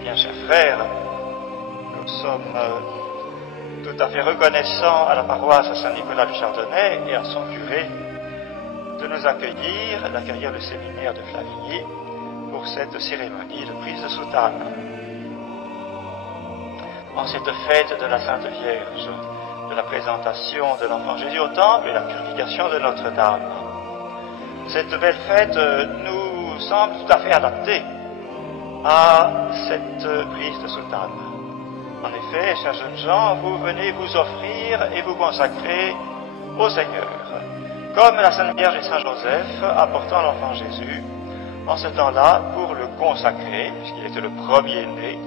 Bien, chers frères, nous sommes tout à fait reconnaissants à la paroisse Saint-Nicolas du Chardonnay et à son curé de nous accueillir, d'accueillir le séminaire de Flavigny pour cette cérémonie de prise de soutane. En cette fête de la Sainte Vierge, de la présentation de l'enfant Jésus au temple et la purification de Notre-Dame. Cette belle fête nous semble tout à fait adaptée à cette prise de soutane. En effet, chers jeunes gens, vous venez vous offrir et vous consacrer au Seigneur, comme la Sainte Vierge et Saint Joseph apportant l'enfant Jésus en ce temps-là pour le consacrer, puisqu'il était le premier-né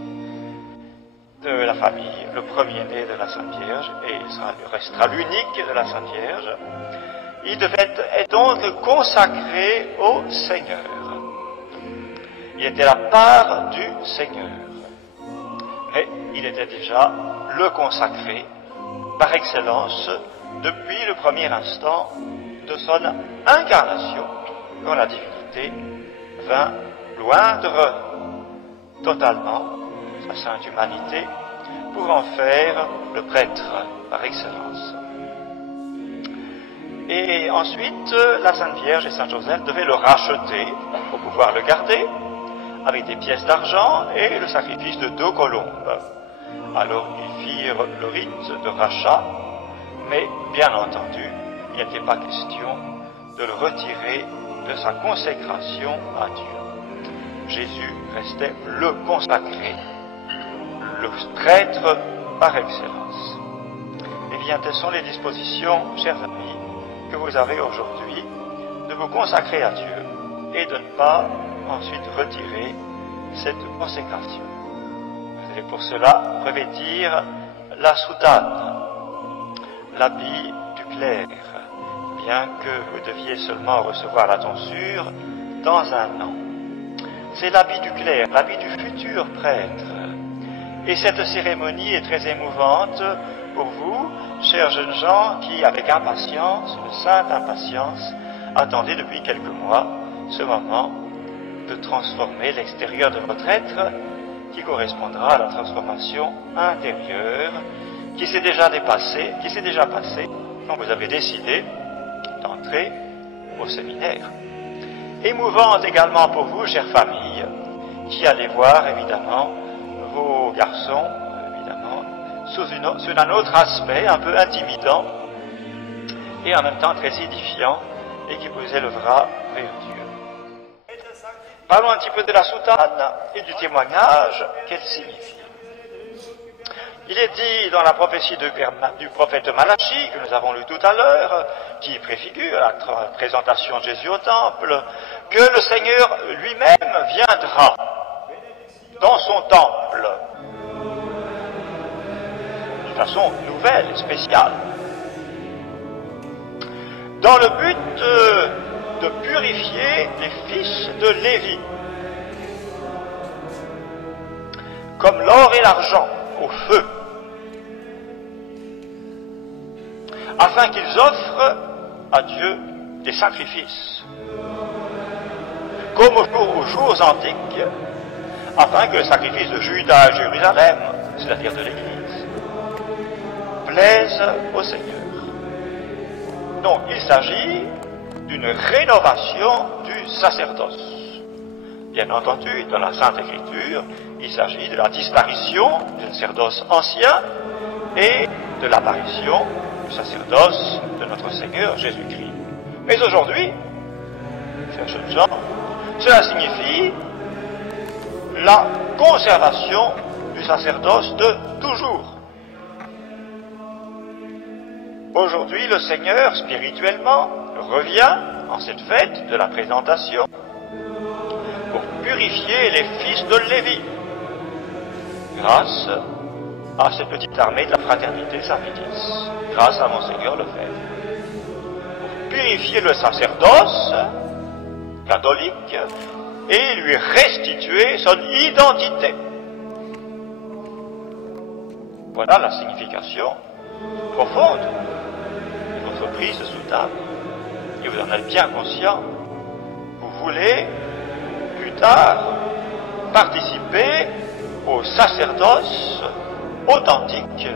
de la famille, le premier-né de la Sainte Vierge, et il restera l'unique de la Sainte Vierge. Il devait être donc consacré au Seigneur. Il était la part du Seigneur. Mais il était déjà le consacré par excellence depuis le premier instant de son incarnation, quand la divinité vint loindre totalement sa sainte humanité pour en faire le prêtre par excellence. Et ensuite, la Sainte Vierge et Saint Joseph devaient le racheter pour pouvoir le garder avec des pièces d'argent et le sacrifice de 2 colombes. Alors ils firent le rite de rachat, mais bien entendu, il n'était pas question de le retirer de sa consécration à Dieu. Jésus restait le consacré, le prêtre par excellence. Eh bien, telles sont les dispositions, chers amis, que vous avez aujourd'hui de vous consacrer à Dieu et de ne pas ensuite retirer cette consécration. Vous allez pour cela revêtir la soutane, l'habit du clerc, bien que vous deviez seulement recevoir la tonsure dans 1 an. C'est l'habit du clerc, l'habit du futur prêtre. Et cette cérémonie est très émouvante pour vous, chers jeunes gens, qui, avec impatience, une sainte impatience, attendez depuis quelques mois ce moment de transformer l'extérieur de votre être, qui correspondra à la transformation intérieure, qui s'est déjà passée quand vous avez décidé d'entrer au séminaire. Émouvante également pour vous, chères familles, qui allez voir évidemment vos garçons, évidemment, sous un autre aspect, un peu intimidant, et en même temps très édifiant, et qui vous élèvera vers Dieu. Parlons un petit peu de la soutane et du témoignage qu'elle signifie. Il est dit dans la prophétie du prophète Malachie, que nous avons lu tout à l'heure, qui préfigure la présentation de Jésus au temple, que le Seigneur lui-même viendra dans son temple, de façon nouvelle et spéciale, dans le but de purifier les fils de Lévi, comme l'or et l'argent au feu, afin qu'ils offrent à Dieu des sacrifices, comme aux jours antiques, afin que le sacrifice de Juda et Jérusalem, c'est-à-dire de l'Église, plaise au Seigneur. Donc il s'agit d'une rénovation du sacerdoce. Bien entendu, dans la Sainte Écriture, il s'agit de la disparition du sacerdoce ancien et de l'apparition du sacerdoce de notre Seigneur Jésus-Christ. Mais aujourd'hui, chers jeunes gens, cela signifie la conservation du sacerdoce de toujours. Aujourd'hui, le Seigneur, spirituellement, revient en cette fête de la présentation pour purifier les fils de Lévi grâce à cette petite armée de la fraternité Saint-Métis, grâce à Monseigneur Lefebvre, pour purifier le sacerdoce catholique et lui restituer son identité. Voilà la signification profonde de votre prise de soutane. Et vous en êtes bien conscient. Vous voulez, plus tard, participer au sacerdoce authentique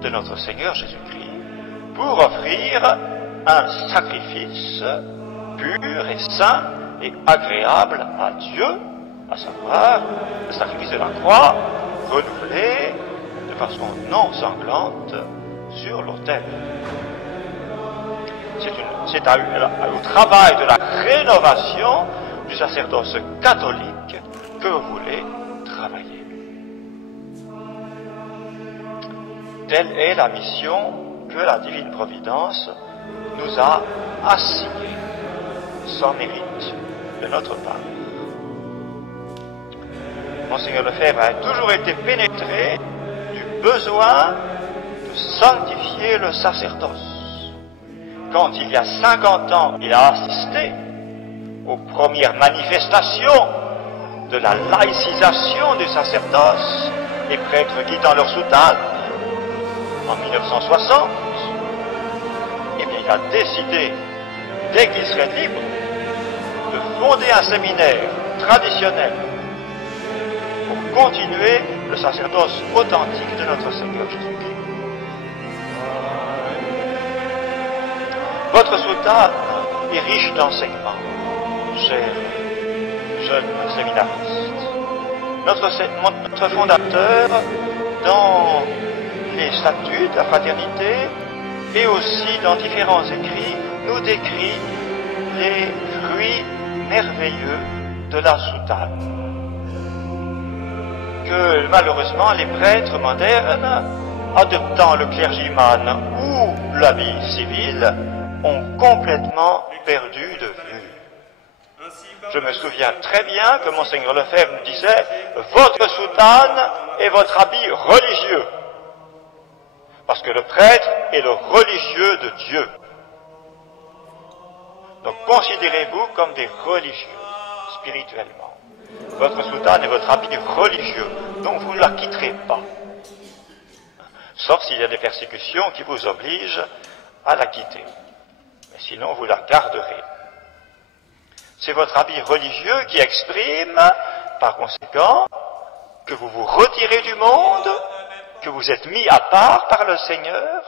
de notre Seigneur Jésus-Christ pour offrir un sacrifice pur et saint et agréable à Dieu, à savoir le sacrifice de la croix renouvelé de façon non sanglante sur l'autel. C'est au travail de la rénovation du sacerdoce catholique que vous voulez travailler. Telle est la mission que la divine providence nous a assignée, sans mérite de notre part. Monseigneur Lefebvre a toujours été pénétré du besoin de sanctifier le sacerdoce. Quand il y a 50 ans, il a assisté aux premières manifestations de la laïcisation du sacerdoce, les prêtres quittant leur soutane, en 1960, eh bien, il a décidé, dès qu'il serait libre, de fonder un séminaire traditionnel pour continuer le sacerdoce authentique de notre Seigneur Jésus-Christ. Votre soutane est riche d'enseignements, chers jeunes séminaristes. Notre fondateur, dans les statuts de la fraternité et aussi dans différents écrits, nous décrit les fruits merveilleux de la soutane que malheureusement les prêtres modernes, adoptant le clergyman ou l'habit civil, ont complètement perdu de vue. Je me souviens très bien que Monseigneur Lefebvre nous disait « Votre soutane est votre habit religieux ». Parce que le prêtre est le religieux de Dieu. Donc considérez-vous comme des religieux, spirituellement. Votre soutane est votre habit religieux, donc vous ne la quitterez pas. Sauf s'il y a des persécutions qui vous obligent à la quitter. Mais sinon, vous la garderez. C'est votre habit religieux qui exprime, par conséquent, que vous vous retirez du monde, que vous êtes mis à part par le Seigneur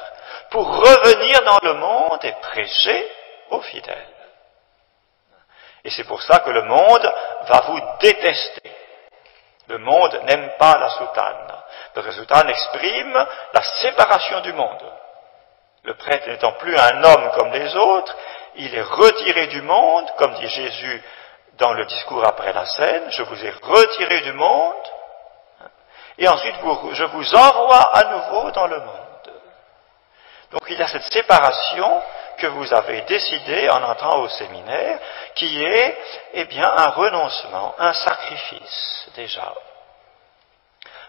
pour revenir dans le monde et prêcher aux fidèles. Et c'est pour ça que le monde va vous détester. Le monde n'aime pas la soutane. Parce que la soutane exprime la séparation du monde. Le prêtre n'étant plus un homme comme les autres, il est retiré du monde, comme dit Jésus dans le discours après la scène, je vous ai retiré du monde, et ensuite je vous envoie à nouveau dans le monde. Donc il y a cette séparation que vous avez décidé en entrant au séminaire, qui est, eh bien, un renoncement, un sacrifice, déjà.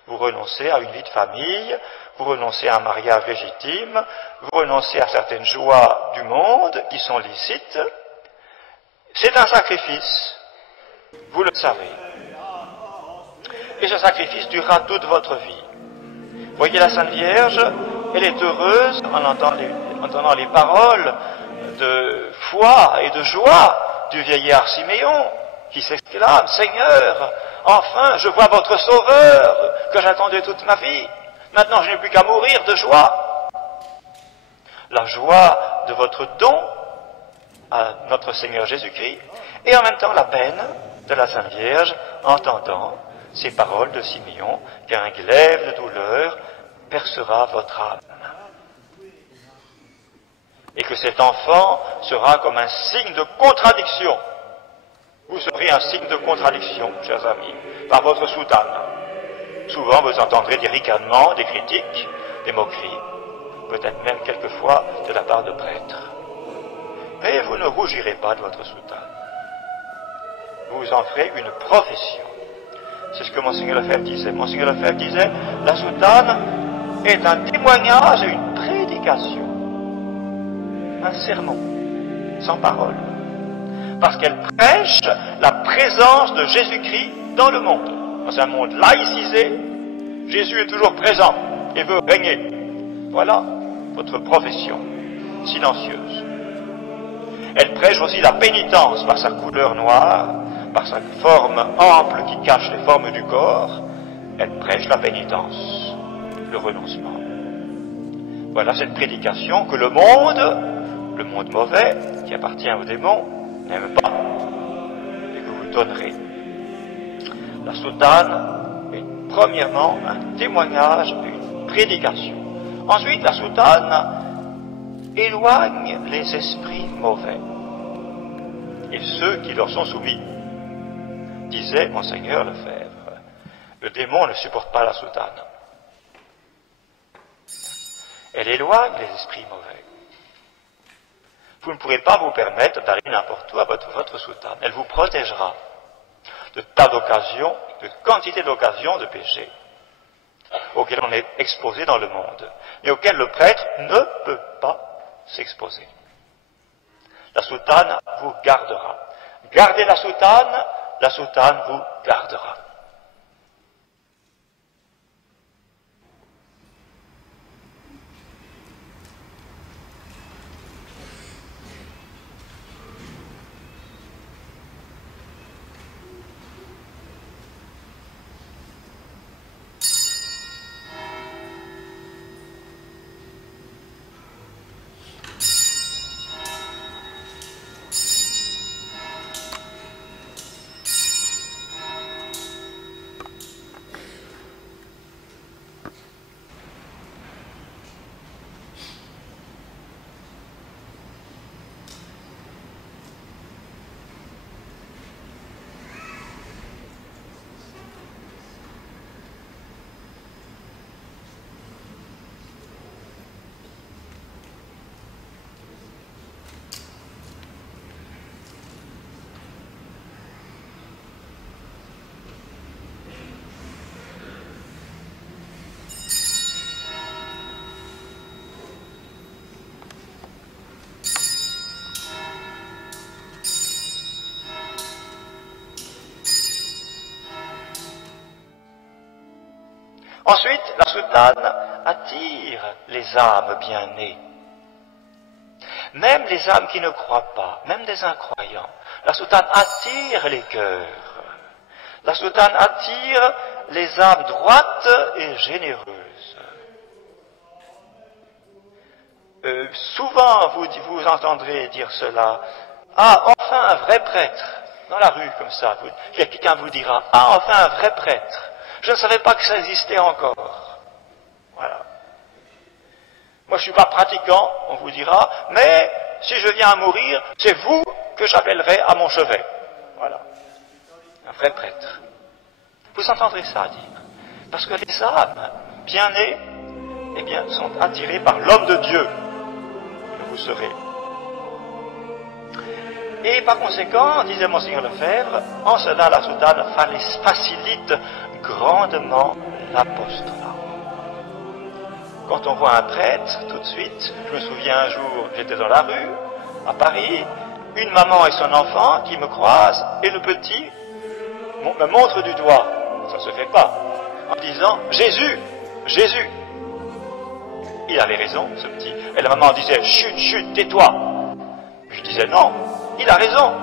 Vous renoncez à une vie de famille, vous renoncez à un mariage légitime, vous renoncez à certaines joies du monde qui sont licites. C'est un sacrifice, vous le savez. Et ce sacrifice durera toute votre vie. Voyez la Sainte Vierge, elle est heureuse en entendant les paroles de foi et de joie du vieillard Siméon, qui s'exclame, Seigneur, enfin je vois votre Sauveur, que j'attendais toute ma vie. Maintenant je n'ai plus qu'à mourir de joie. La joie de votre don à notre Seigneur Jésus-Christ, et en même temps la peine de la Sainte Vierge, entendant ces paroles de Siméon, qu'un glaive de douleur percera votre âme. Et que cet enfant sera comme un signe de contradiction. Vous serez un signe de contradiction, chers amis, par votre soutane. Souvent, vous entendrez des ricanements, des critiques, des moqueries, peut-être même quelquefois de la part de prêtres. Mais vous ne rougirez pas de votre soutane. Vous en ferez une profession. C'est ce que Monseigneur Lefebvre disait. Monseigneur Lefebvre disait, la soutane est un témoignage et une prédication. Un sermon, sans parole. Parce qu'elle prêche la présence de Jésus-Christ dans le monde. Dans un monde laïcisé, Jésus est toujours présent et veut régner. Voilà votre profession silencieuse. Elle prêche aussi la pénitence par sa couleur noire, par sa forme ample qui cache les formes du corps, Elle prêche la pénitence, le renoncement. Voilà cette prédication que le monde mauvais, qui appartient aux démons, n'aime pas, et que vous donnerez. La soutane est premièrement un témoignage, une prédication. Ensuite, la soutane éloigne les esprits mauvais et ceux qui leur sont soumis. Disait Monseigneur Lefebvre, le démon ne supporte pas la soutane. Elle éloigne les esprits mauvais. Vous ne pourrez pas vous permettre d'aller n'importe où à votre soutane. Elle vous protégera de tas d'occasions, de quantité d'occasions de péché auxquelles on est exposé dans le monde, mais auxquelles le prêtre ne peut pas s'exposer. La soutane vous gardera. Gardez la soutane vous gardera. Ensuite, la soutane attire les âmes bien-nées. Même les âmes qui ne croient pas, même des incroyants. La soutane attire les cœurs. La soutane attire les âmes droites et généreuses. Souvent, vous entendrez dire cela. Ah, enfin un vrai prêtre. Dans la rue, comme ça, quelqu'un vous dira, ah, enfin un vrai prêtre. Je ne savais pas que ça existait encore. Voilà. Moi, je ne suis pas pratiquant, on vous dira, mais si je viens à mourir, c'est vous que j'appellerai à mon chevet. Voilà. Un vrai prêtre. Vous entendrez ça dire. Parce que les âmes bien nées, eh bien, sont attirées par l'homme de Dieu que vous serez. Et par conséquent, disait Monseigneur Lefebvre, en cela la soutane facilite grandement l'apostolat. Quand on voit un prêtre, tout de suite, je me souviens un jour, j'étais dans la rue, à Paris, une maman et son enfant qui me croisent, et le petit me montre du doigt, ça ne se fait pas, en disant « Jésus, Jésus ». Il avait raison, ce petit. Et la maman disait « Chut, chut, tais-toi ». Je disais « Non, il a raison.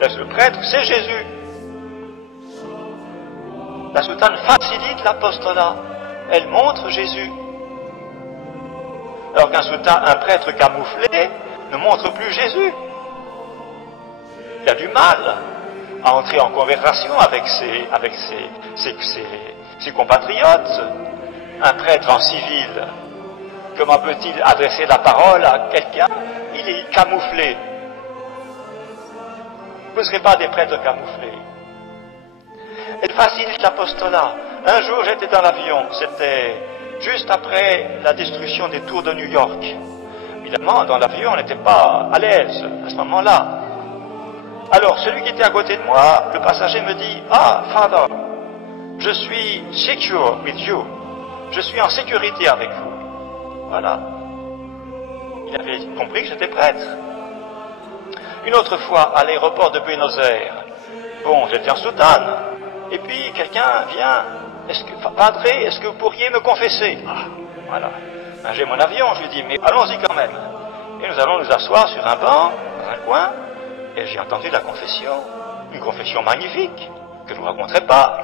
Le prêtre, c'est Jésus ». La soutane facilite l'apostolat. Elle montre Jésus. Alors qu'un prêtre camouflé ne montre plus Jésus. Il a du mal à entrer en conversation avec ses compatriotes. Un prêtre en civil, comment peut-il adresser la parole à quelqu'un? Il est camouflé. Vous ne serez pas des prêtres camouflés. Elle facilite l'apostolat. Un jour, j'étais dans l'avion. C'était juste après la destruction des tours de New York. Évidemment, dans l'avion, on n'était pas à l'aise à ce moment-là. Alors, celui qui était à côté de moi, le passager me dit « Ah, Father, je suis secure with you. Je suis en sécurité avec vous. » Voilà. Il avait compris que j'étais prêtre. Une autre fois, à l'aéroport de Buenos Aires, bon, j'étais en soutane. Et puis, quelqu'un vient, Padre, est-ce que vous pourriez me confesser? Ah, voilà. Ben, j'ai mon avion, je lui dis, mais allons-y quand même. Et nous allons nous asseoir sur un banc, dans un coin, et j'ai entendu la confession. Une confession magnifique, que je ne vous raconterai pas.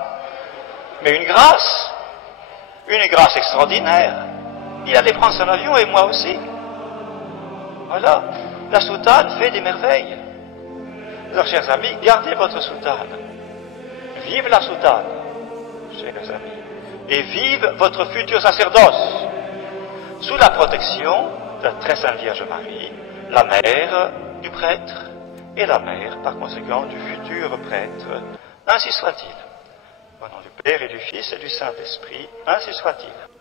mais une grâce extraordinaire. Il allait prendre son avion et moi aussi. Voilà, la soutane fait des merveilles. Alors, chers amis, gardez votre soutane. Vive la soutane, chers amis. Et vive votre futur sacerdoce, sous la protection de la très sainte Vierge Marie, la mère du prêtre et la mère, par conséquent, du futur prêtre. Ainsi soit-il. Au nom du Père et du Fils et du Saint-Esprit, ainsi soit-il.